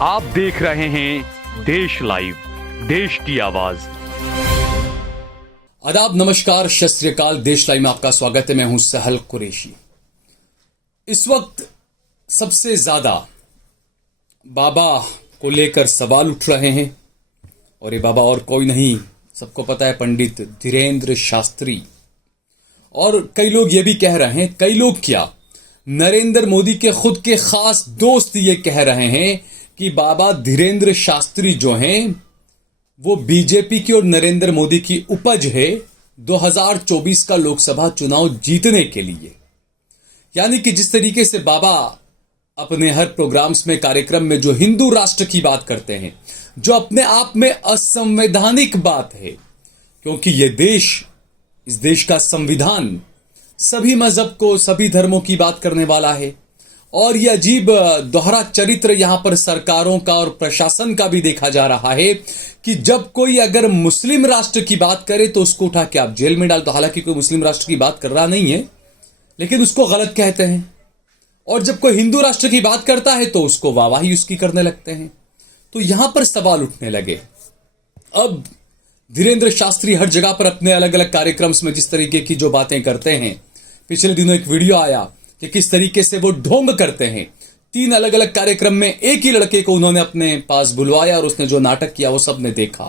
आप देख रहे हैं देश लाइव, देश की आवाज। आदाब, नमस्कार, सत श्री अकाल। देश लाइव में आपका स्वागत है। मैं हूं सहल कुरैशी। इस वक्त सबसे ज्यादा बाबा को लेकर सवाल उठ रहे हैं और ये बाबा और कोई नहीं, सबको पता है, पंडित धीरेंद्र शास्त्री। और कई लोग ये भी कह रहे हैं, कई लोग क्या, नरेंद्र मोदी के खुद के खास दोस्त ये कह रहे हैं कि बाबा धीरेंद्र शास्त्री जो हैं वो बीजेपी की और नरेंद्र मोदी की उपज है 2024 का लोकसभा चुनाव जीतने के लिए। यानी कि जिस तरीके से बाबा अपने हर प्रोग्राम्स में, कार्यक्रम में जो हिंदू राष्ट्र की बात करते हैं, जो अपने आप में असंवैधानिक बात है, क्योंकि ये देश, इस देश का संविधान सभी मजहब को, सभी धर्मों की बात करने वाला है। और ये अजीब दोहरा चरित्र यहां पर सरकारों का और प्रशासन का भी देखा जा रहा है कि जब कोई अगर मुस्लिम राष्ट्र की बात करे तो उसको उठा के आप जेल में डाल दो। हालांकि कोई मुस्लिम राष्ट्र की बात कर रहा नहीं है, लेकिन उसको गलत कहते हैं। और जब कोई हिंदू राष्ट्र की बात करता है तो उसको वाहवाही उसकी करने लगते हैं। तो यहां पर सवाल उठने लगे। अब धीरेंद्र शास्त्री हर जगह पर अपने अलग अलग कार्यक्रम में जिस तरीके की जो बातें करते हैं, पिछले दिनों एक वीडियो आया कि किस तरीके से वो ढोंग करते हैं। 3 अलग अलग कार्यक्रम में एक ही लड़के को उन्होंने अपने पास बुलवाया और उसने जो नाटक किया वो सबने देखा।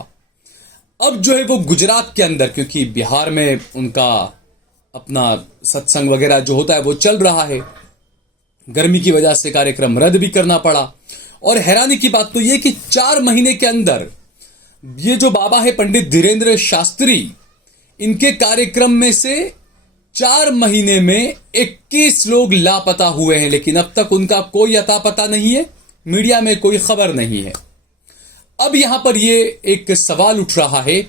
अब जो है वो गुजरात के अंदर, क्योंकि बिहार में उनका अपना सत्संग वगैरह जो होता है वो चल रहा है, गर्मी की वजह से कार्यक्रम रद्द भी करना पड़ा। और हैरानी की बात तो यह कि 4 महीने के अंदर ये जो बाबा है पंडित धीरेंद्र शास्त्री, इनके कार्यक्रम में से 4 महीने में 21 लोग लापता हुए हैं, लेकिन अब तक उनका कोई अता पता नहीं है, मीडिया में कोई खबर नहीं है। अब यहां पर यह एक सवाल उठ रहा है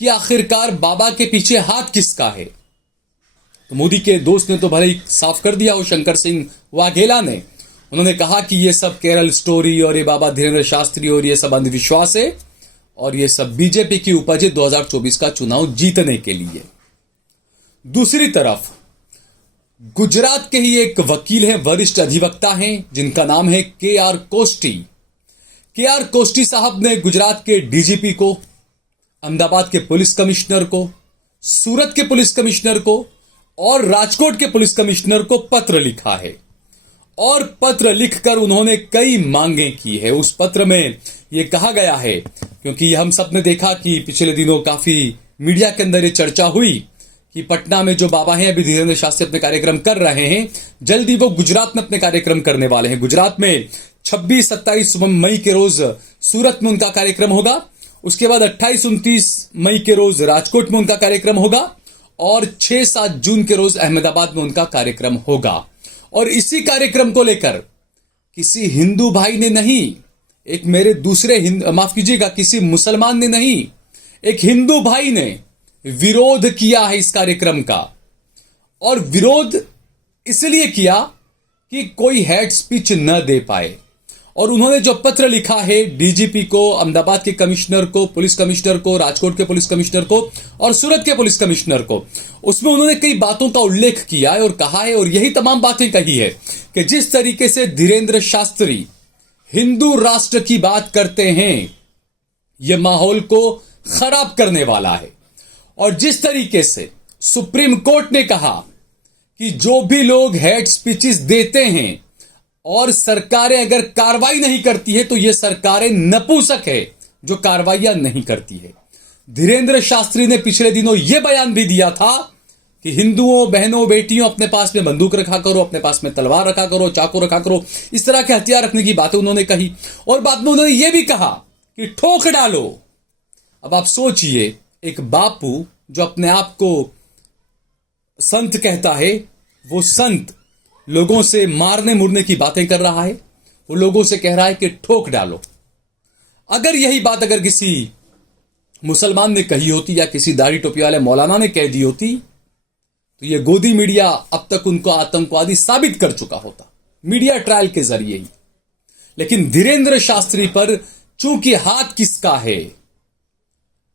कि आखिरकार बाबा के पीछे हाथ किसका है। तो मोदी के दोस्त ने तो भले ही साफ कर दिया, वो शंकर सिंह वाघेला ने, उन्होंने कहा कि ये सब केरल स्टोरी और ये बाबा धीरेंद्र शास्त्री और ये सब अंधविश्वास है और ये सब बीजेपी की उपज है 2024 का चुनाव जीतने के लिए। दूसरी तरफ गुजरात के ही एक वकील हैं, वरिष्ठ अधिवक्ता हैं, जिनका नाम है के.आर. कोष्टी। के.आर. कोष्टी साहब ने गुजरात के डीजीपी को, अहमदाबाद के पुलिस कमिश्नर को, सूरत के पुलिस कमिश्नर को और राजकोट के पुलिस कमिश्नर को पत्र लिखा है। और पत्र लिखकर उन्होंने कई मांगे की है। उस पत्र में यह कहा गया है, क्योंकि हम सब ने देखा कि पिछले दिनों काफी मीडिया के अंदर ये चर्चा हुई कि पटना में जो बाबा हैं, अभी धीरेंद्र शास्त्री अपने कार्यक्रम कर रहे हैं, जल्दी वो गुजरात में अपने कार्यक्रम करने वाले हैं। गुजरात में 26-27 मई के रोज सूरत में उनका कार्यक्रम होगा, उसके बाद 28-29 मई के रोज राजकोट में उनका कार्यक्रम होगा और 6-7 जून के रोज अहमदाबाद में उनका कार्यक्रम होगा। और इसी कार्यक्रम को लेकर किसी हिंदू भाई ने नहीं, एक मेरे दूसरे माफ कीजिएगा, किसी मुसलमान ने नहीं, एक हिंदू भाई ने विरोध किया है इस कार्यक्रम का। और विरोध इसलिए किया कि कोई हेट स्पीच न दे पाए। और उन्होंने जो पत्र लिखा है डीजीपी को, अहमदाबाद के कमिश्नर को, पुलिस कमिश्नर को, राजकोट के पुलिस कमिश्नर को और सूरत के पुलिस कमिश्नर को, उसमें उन्होंने कई बातों का उल्लेख किया है और कहा है, और यही तमाम बातें कही है कि जिस तरीके से धीरेंद्र शास्त्री हिंदू राष्ट्र की बात करते हैं, यह माहौल को खराब करने वाला है। और जिस तरीके से सुप्रीम कोर्ट ने कहा कि जो भी लोग हेट स्पीचेस देते हैं और सरकारें अगर कार्रवाई नहीं करती है तो ये सरकारें नपुंसक है जो कार्रवाइयां नहीं करती है। धीरेंद्र शास्त्री ने पिछले दिनों यह बयान भी दिया था कि हिंदुओं, बहनों, बेटियों, अपने पास में बंदूक रखा करो, अपने पास में तलवार रखा करो, चाकू रखा करो, इस तरह के हथियार रखने की बातें उन्होंने कही। और बाद में उन्होंने यह भी कहा कि ठोक डालो। अब आप सोचिए, एक बापू जो अपने आप को संत कहता है, वो संत लोगों से मारने मुरने की बातें कर रहा है, वो लोगों से कह रहा है कि ठोक डालो। अगर यही बात अगर किसी मुसलमान ने कही होती या किसी दाढ़ी टोपी वाले मौलाना ने कह दी होती तो ये गोदी मीडिया अब तक उनको आतंकवादी साबित कर चुका होता, मीडिया ट्रायल के जरिए ही। लेकिन धीरेंद्र शास्त्री पर चूंकि हाथ किसका है,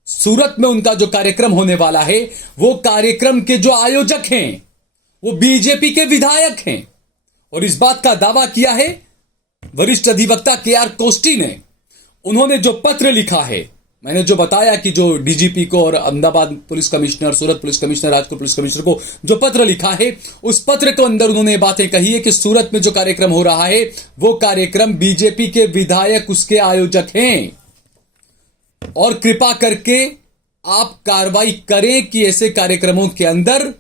सूरत में उनका जो कार्यक्रम होने वाला है, वो कार्यक्रम के जो आयोजक हैं वो बीजेपी के विधायक हैं। और इस बात का दावा किया है वरिष्ठ अधिवक्ता केआर कोष्टी ने, उन्होंने जो पत्र लिखा है, मैंने जो बताया कि जो डीजीपी को और Ahmedabad police commissioner, Surat police commissioner, Rajkot police commissioner को जो पत्र लिखा है, उस पत्र के अंदर उन्होंने ये बातें कही है कि सूरत में जो कार्यक्रम हो रहा है वो कार्यक्रम बीजेपी के विधायक उसके आयोजक हैं और कृपा करके आप कार्रवाई करें कि ऐसे कार्यक्रमों के अंदर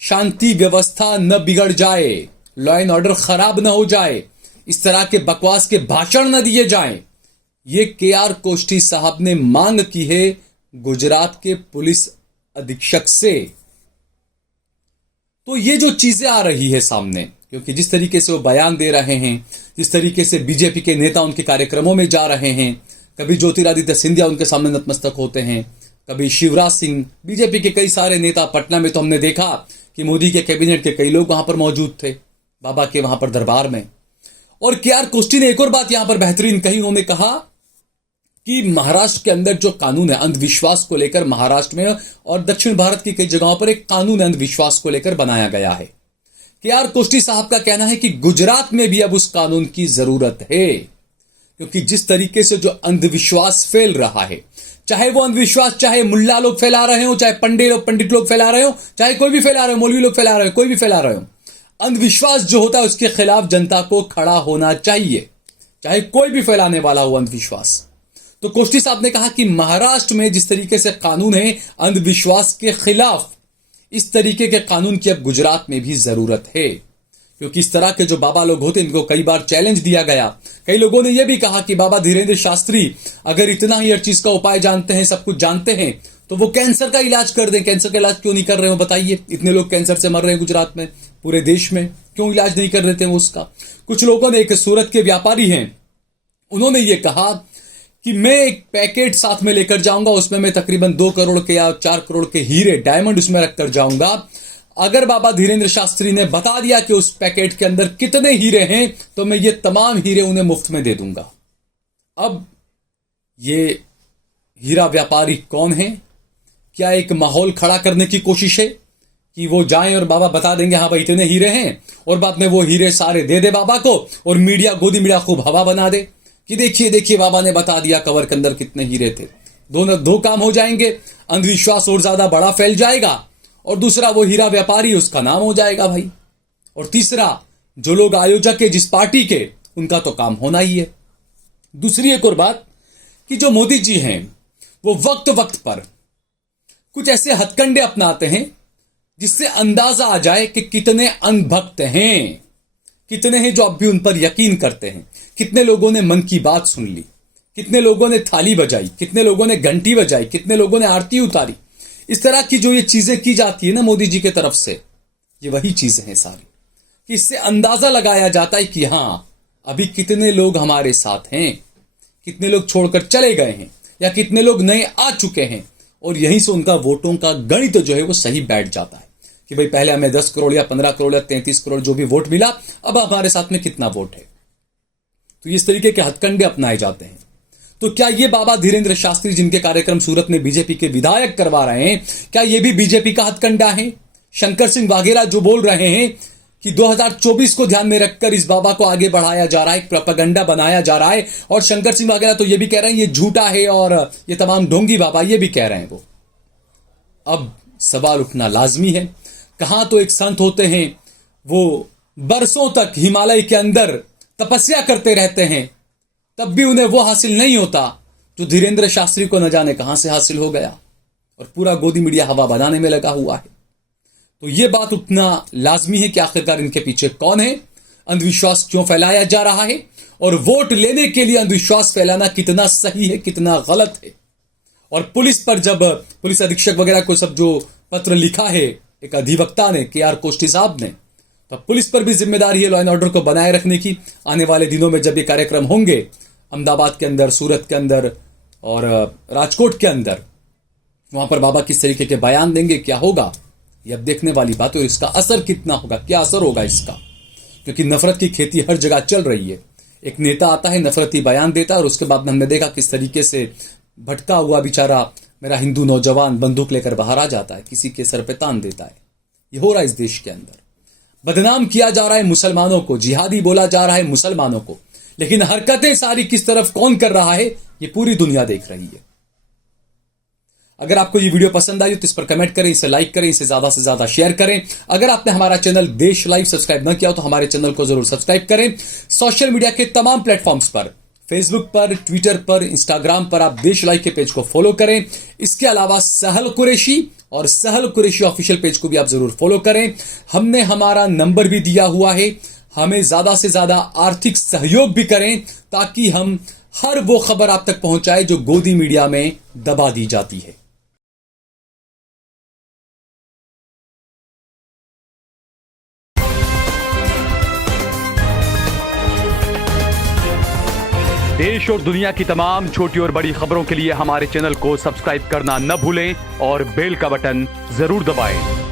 शांति व्यवस्था न बिगड़ जाए, लॉ एंड ऑर्डर खराब न हो जाए, इस तरह के बकवास के भाषण न दिए जाएं। ये केआर कोष्टी साहब ने मांग की है गुजरात के पुलिस अधीक्षक से। तो ये जो चीजें आ रही है सामने, क्योंकि जिस तरीके से वो बयान दे रहे हैं, जिस तरीके से बीजेपी के नेता उनके कार्यक्रमों में जा रहे हैं, कभी ज्योतिरादित्य सिंधिया उनके सामने नतमस्तक होते हैं, कभी शिवराज सिंह, बीजेपी के कई सारे नेता, पटना में तो हमने देखा कि मोदी के कैबिनेट के कई लोग वहां पर मौजूद थे, बाबा के वहां पर दरबार में। और केआर कोष्टी ने एक और बात यहां पर बेहतरीन कही, उन्होंने कहा कि महाराष्ट्र के अंदर जो कानून है अंधविश्वास को लेकर, महाराष्ट्र में और दक्षिण भारत की कई जगहों पर एक कानून अंधविश्वास को लेकर बनाया गया है। केआर कोष्टी साहब का कहना है कि गुजरात में भी अब उस कानून की जरूरत है, क्योंकि जिस तरीके से जो अंधविश्वास फैल रहा है, चाहे वो अंधविश्वास चाहे मुल्ला लोग फैला रहे हो, चाहे पंडित लोग फैला रहे हो, चाहे कोई भी फैला रहे हो, मौलवी लोग फैला रहे हो, कोई भी फैला रहे हो, अंधविश्वास जो होता है उसके खिलाफ जनता को खड़ा होना चाहिए, चाहे कोई भी फैलाने वाला हो अंधविश्वास। तो कोष्टी साहब ने कहा कि महाराष्ट्र में जिस तरीके से कानून है अंधविश्वास के खिलाफ, इस तरीके के कानून की अब गुजरात में भी जरूरत है, क्योंकि इस तरह के जो बाबा लोग होते हैं इनको कई बार चैलेंज दिया गया। कई लोगों ने यह भी कहा कि बाबा धीरेन्द्र शास्त्री अगर इतना ही हर चीज का उपाय जानते हैं, सब कुछ जानते हैं, तो वो कैंसर का इलाज कर दें। कैंसर का इलाज क्यों नहीं कर रहे हो बताइए? इतने लोग कैंसर से मर रहे हैं गुजरात में, पूरे देश में, क्यों इलाज नहीं कर रहे थे वो उसका? कुछ लोगों ने, एक सूरत के व्यापारी हैं, उन्होंने ये कहा कि मैं एक पैकेट साथ में लेकर जाऊंगा, उसमें मैं तकरीबन 2 करोड़ के या 4 करोड़ के हीरे, डायमंड उसमें रखकर जाऊंगा। अगर बाबा धीरेन्द्र शास्त्री ने बता दिया कि उस पैकेट के अंदर कितने हीरे हैं, तो मैं ये तमाम हीरे उन्हें मुफ्त में दे दूंगा। अब ये हीरा व्यापारी कौन है? क्या एक माहौल खड़ा करने की कोशिश है कि वो जाएं और बाबा बता देंगे हाँ भाई इतने हीरे हैं, और बाद में वो हीरे सारे दे दे बाबा को, और मीडिया, गोदी मीडिया खूब हवा बना दे कि देखिए देखिए बाबा ने बता दिया कवर के अंदर कितने हीरे थे। दो काम हो जाएंगे, अंधविश्वास और ज्यादा बड़ा फैल जाएगा, और दूसरा वो हीरा व्यापारी उसका नाम हो जाएगा भाई, और तीसरा जो लोग आयोजक है जिस पार्टी के, उनका तो काम होना ही है। दूसरी एक और बात कि जो मोदी जी हैं वो वक्त वक्त पर कुछ ऐसे हथकंडे अपनाते हैं जिससे अंदाजा आ जाए कि कितने अनभक्त हैं, कितने हैं जो अब भी उन पर यकीन करते हैं, कितने लोगों ने मन की बात सुन ली, कितने लोगों ने थाली बजाई, कितने लोगों ने घंटी बजाई, कितने लोगों ने आरती उतारी। इस तरह की जो ये चीजें की जाती है ना मोदी जी के तरफ से, ये वही चीजें हैं सारी, कि इससे अंदाजा लगाया जाता है कि हां अभी कितने लोग हमारे साथ हैं, कितने लोग छोड़कर चले गए हैं, या कितने लोग नए आ चुके हैं, और यहीं से उनका वोटों का गणित जो है वो सही बैठ जाता है कि भाई पहले हमें 10 करोड़ या 15 करोड़ या 33 करोड़ जो भी वोट मिला, अब हमारे साथ में कितना वोट है। तो इस तरीके के हथकंडे अपनाए जाते हैं। तो क्या ये बाबा धीरेन्द्र शास्त्री जिनके कार्यक्रम सूरत में बीजेपी के विधायक करवा रहे हैं, क्या ये भी बीजेपी का हथकंडा है? शंकर सिंह वाघेला जो बोल रहे हैं कि 2024 को ध्यान में रखकर इस बाबा को आगे बढ़ाया जा रहा है, एक प्रोपेगेंडा बनाया जा रहा है, और शंकर सिंह वाघेला तो ये भी कह रहे हैं ये झूठा है और ये तमाम ढोंगी बाबा, ये भी कह रहे हैं वो। अब सवाल उठना लाजमी है, कहां तो एक संत होते हैं वो बरसों तक हिमालय के अंदर तपस्या करते रहते हैं, तब भी उन्हें वो हासिल नहीं होता जो धीरेन्द्र शास्त्री को न जाने कहां से हासिल हो गया, और पूरा गोदी मीडिया हवा बनाने में लगा हुआ है। तो ये बात उठना लाजमी है कि आखिरकार इनके पीछे कौन है, अंधविश्वास क्यों फैलाया जा रहा है, और वोट लेने के लिए अंधविश्वास फैलाना कितना सही है, कितना गलत है। और पुलिस पर जब पुलिस अधीक्षक वगैरह को सब जो पत्र लिखा है एक अधिवक्ता ने, केआर कोष्टी साहब ने, तो पुलिस पर भी जिम्मेदारी है लॉ एंड ऑर्डर को बनाए रखने की। आने वाले दिनों में जब ये कार्यक्रम होंगे अहमदाबाद के अंदर, सूरत के अंदर और राजकोट के अंदर, वहां पर बाबा किस तरीके के बयान देंगे, क्या होगा, ये अब देखने वाली बात है। और इसका असर कितना होगा, क्या असर होगा इसका, क्योंकि नफरत की खेती हर जगह चल रही है। एक नेता आता है, नफरती बयान देता है, और उसके बाद हमने देखा किस तरीके से भटका हुआ बेचारा मेरा हिंदू नौजवान बंदूक लेकर बाहर आ जाता है, किसी के सर पे तान देता है। ये हो रहा है इस देश के अंदर। बदनाम किया जा रहा है मुसलमानों को, जिहादी बोला जा रहा है मुसलमानों को, लेकिन हरकतें सारी किस तरफ कौन कर रहा है ये पूरी दुनिया देख रही है। अगर आपको ये वीडियो पसंद आई तो इस पर कमेंट करें, इसे लाइक करें, इसे ज्यादा से ज्यादा शेयर करें। अगर आपने हमारा चैनल देश लाइव सब्सक्राइब न किया हो तो हमारे चैनल को जरूर सब्सक्राइब करें। सोशल मीडिया के तमाम प्लेटफॉर्म्स पर, फेसबुक पर, ट्विटर पर, इंस्टाग्राम पर आप देश लाइव के पेज को फॉलो करें। इसके अलावा सहल कुरैशी और सहल कुरैशी ऑफिशियल पेज को भी आप जरूर फॉलो करें। हमने हमारा नंबर भी दिया हुआ है, हमें ज्यादा से ज्यादा आर्थिक सहयोग भी करें ताकि हम हर वो खबर आप तक पहुंचाए जो गोदी मीडिया में दबा दी जाती है। देश और दुनिया की तमाम छोटी और बड़ी खबरों के लिए हमारे चैनल को सब्सक्राइब करना न भूलें और बेल का बटन जरूर दबाएं।